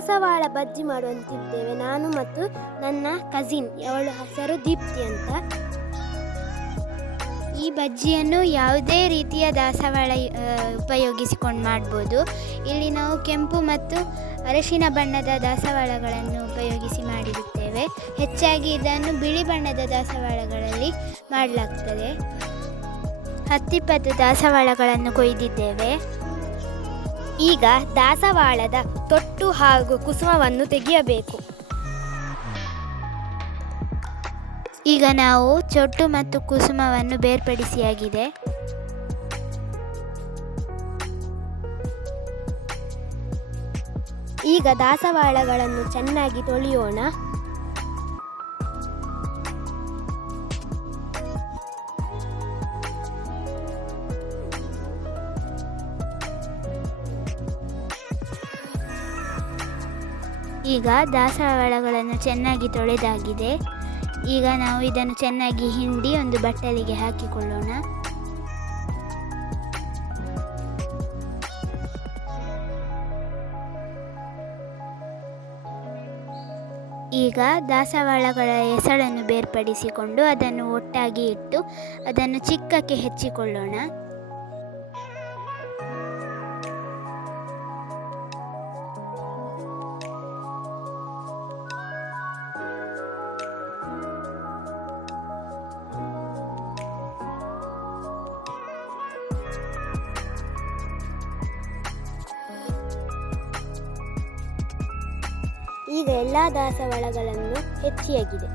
ದಾಸವಾಳ ಬಜ್ಜಿ ಮಾಡುವಂತಿದ್ದೇವೆ. ನಾನು ಮತ್ತು ನನ್ನ ಕಸಿನ್, ಅವಳ ಹೆಸರು ದೀಪ್ತಿ ಅಂತ. ಈ ಬಜ್ಜಿಯನ್ನು ಯಾವುದೇ ರೀತಿಯ ದಾಸವಾಳ ಉಪಯೋಗಿಸಿಕೊಂಡು ಮಾಡ್ಬೋದು. ಇಲ್ಲಿ ನಾವು ಕೆಂಪು ಮತ್ತು ಅರಿಶಿನ ಬಣ್ಣದ ದಾಸವಾಳಗಳನ್ನು ಉಪಯೋಗಿಸಿ ಮಾಡಿರುತ್ತೇವೆ. ಹೆಚ್ಚಾಗಿ ಇದನ್ನು ಬಿಳಿ ಬಣ್ಣದ ದಾಸವಾಳಗಳಲ್ಲಿ ಮಾಡಲಾಗ್ತದೆ. 10-20 ದಾಸವಾಳಗಳನ್ನು ಕೊಯ್ದಿದ್ದೇವೆ. ಈಗ ದಾಸವಾಳದ ತೊಟ್ಟು ಹಾಗೂ ಕುಸುಮವನ್ನು ತೆಗೆಯಬೇಕು. ಈಗ ನಾವು ಚೊಟ್ಟು ಮತ್ತು ಕುಸುಮವನ್ನು ಬೇರ್ಪಡಿಸಿಯಾಗಿದೆ. ಈಗ ದಾಸವಾಳಗಳನ್ನು ಚೆನ್ನಾಗಿ ತೊಳೆಯೋಣ. ಈಗ ದಾಸವಾಳಗಳನ್ನು ಚೆನ್ನಾಗಿ ತೊಳೆದಾಗಿದೆ. ಈಗ ನಾವು ಇದನ್ನು ಚೆನ್ನಾಗಿ ಹಿಂಡಿ ಒಂದು ಬಟ್ಟಲಿಗೆ ಹಾಕಿಕೊಳ್ಳೋಣ. ಈಗ ದಾಸವಾಳಗಳ ಎಸಳನ್ನು ಬೇರ್ಪಡಿಸಿಕೊಂಡು ಅದನ್ನು ಒಟ್ಟಾಗಿ ಇಟ್ಟು ಅದನ್ನು ಚಿಕ್ಕಕ್ಕೆ ಹೆಚ್ಚಿಕೊಳ್ಳೋಣ. ಈಗ ಎಲ್ಲ ದಾಸವಾಳಗಳನ್ನು ಹೆಚ್ಚಿಯಾಗಿದೆ.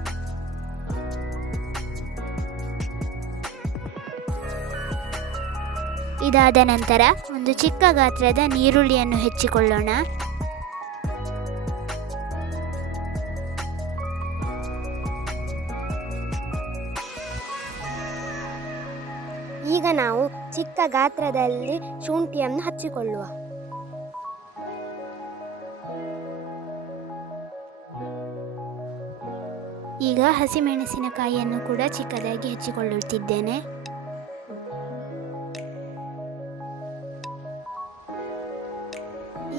ಇದಾದ ನಂತರ ಒಂದು ಚಿಕ್ಕ ಗಾತ್ರದ ನೀರುಳ್ಳಿಯನ್ನು ಹೆಚ್ಚಿಕೊಳ್ಳೋಣ. ಈಗ ನಾವು ಚಿಕ್ಕ ಗಾತ್ರದಲ್ಲಿ ಶುಂಠಿಯನ್ನು ಹಚ್ಚಿಕೊಳ್ಳುವ. ಈಗ ಹಸಿಮೆಣಸಿನಕಾಯಿಯನ್ನು ಕೂಡ ಚಿಕ್ಕದಾಗಿ ಹೆಚ್ಚಿಕೊಳ್ಳುತ್ತಿದ್ದೇನೆ.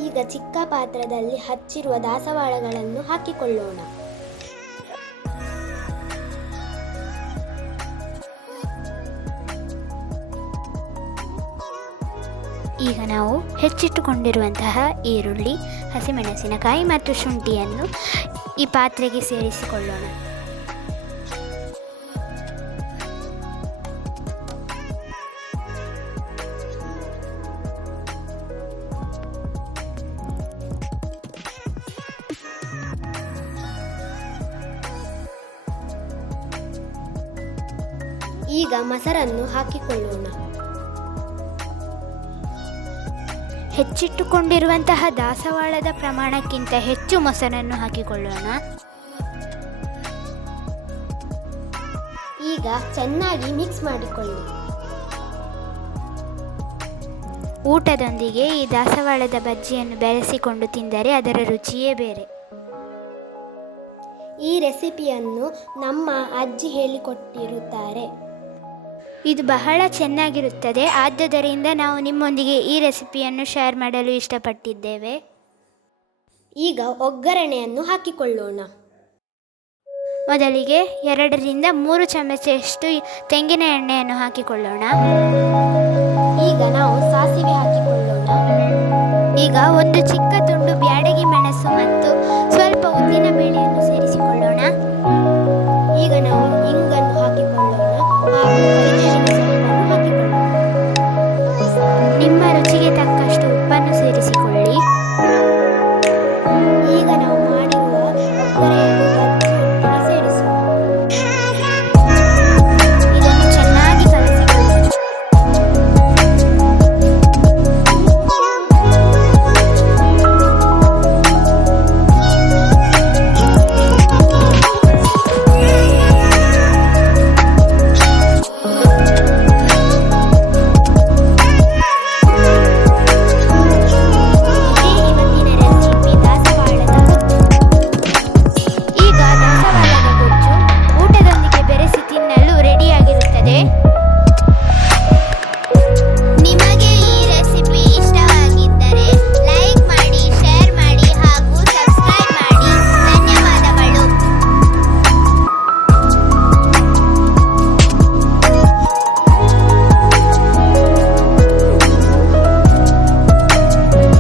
ಈಗ ಚಿಕ್ಕ ಪಾತ್ರದಲ್ಲಿ ಹಚ್ಚಿರುವ ದಾಸವಾಳಗಳನ್ನು ಹಾಕಿಕೊಳ್ಳೋಣ. ಈಗ ನಾವು ಹೆಚ್ಚಿಟ್ಟುಕೊಂಡಿರುವಂತಹ ಈರುಳ್ಳಿ, ಹಸಿಮೆಣಸಿನಕಾಯಿ ಮತ್ತು ಶುಂಠಿಯನ್ನು ಈ ಪಾತ್ರೆಗೆ ಸೇರಿಸಿಕೊಳ್ಳೋಣ. ಈಗ ಮೊಸರನ್ನು ಹಾಕಿಕೊಳ್ಳೋಣ. ಹೆಚ್ಚಿಟ್ಟುಕೊಂಡಿರುವಂತಹ ದಾಸವಾಳದ ಪ್ರಮಾಣಕ್ಕಿಂತ ಹೆಚ್ಚು ಮೊಸರನ್ನು ಹಾಕಿಕೊಳ್ಳೋಣ. ಈಗ ಚೆನ್ನಾಗಿ ಮಿಕ್ಸ್ ಮಾಡಿಕೊಳ್ಳಿ. ಊಟದೊಂದಿಗೆ ಈ ದಾಸವಾಳದ ಬಜ್ಜಿಯನ್ನು ಬೆರೆಸಿಕೊಂಡು ತಿಂದರೆ ಅದರ ರುಚಿಯೇ ಬೇರೆ. ಈ ರೆಸಿಪಿಯನ್ನು ನಮ್ಮ ಅಜ್ಜಿ ಹೇಳಿಕೊಟ್ಟಿರುತ್ತಾರೆ. ಇದು ಬಹಳ ಚೆನ್ನಾಗಿರುತ್ತದೆ. ಆದ್ದರಿಂದ ನಾವು ನಿಮ್ಮೊಂದಿಗೆ ಈ ರೆಸಿಪಿಯನ್ನು ಶೇರ್ ಮಾಡಲು ಇಷ್ಟಪಟ್ಟಿದ್ದೇವೆ. ಈಗ ಒಗ್ಗರಣೆಯನ್ನು ಹಾಕಿಕೊಳ್ಳೋಣ. ಮೊದಲಿಗೆ 2-3 ಚಮಚದಷ್ಟು ತೆಂಗಿನ ಎಣ್ಣೆಯನ್ನು ಹಾಕಿಕೊಳ್ಳೋಣ. ಈಗ ನಾವು ಸಾಸಿವೆ ಹಾಕಿಕೊಳ್ಳೋಣ. ಈಗ ಒಂದು ಚಿಕ್ಕ ತುಂಡು ಬ್ಯಾಡಗಿ ಮೆಣಸು ಮತ್ತು ಸ್ವಲ್ಪ ಉದ್ದಿನ ಬೇಳೆಯನ್ನು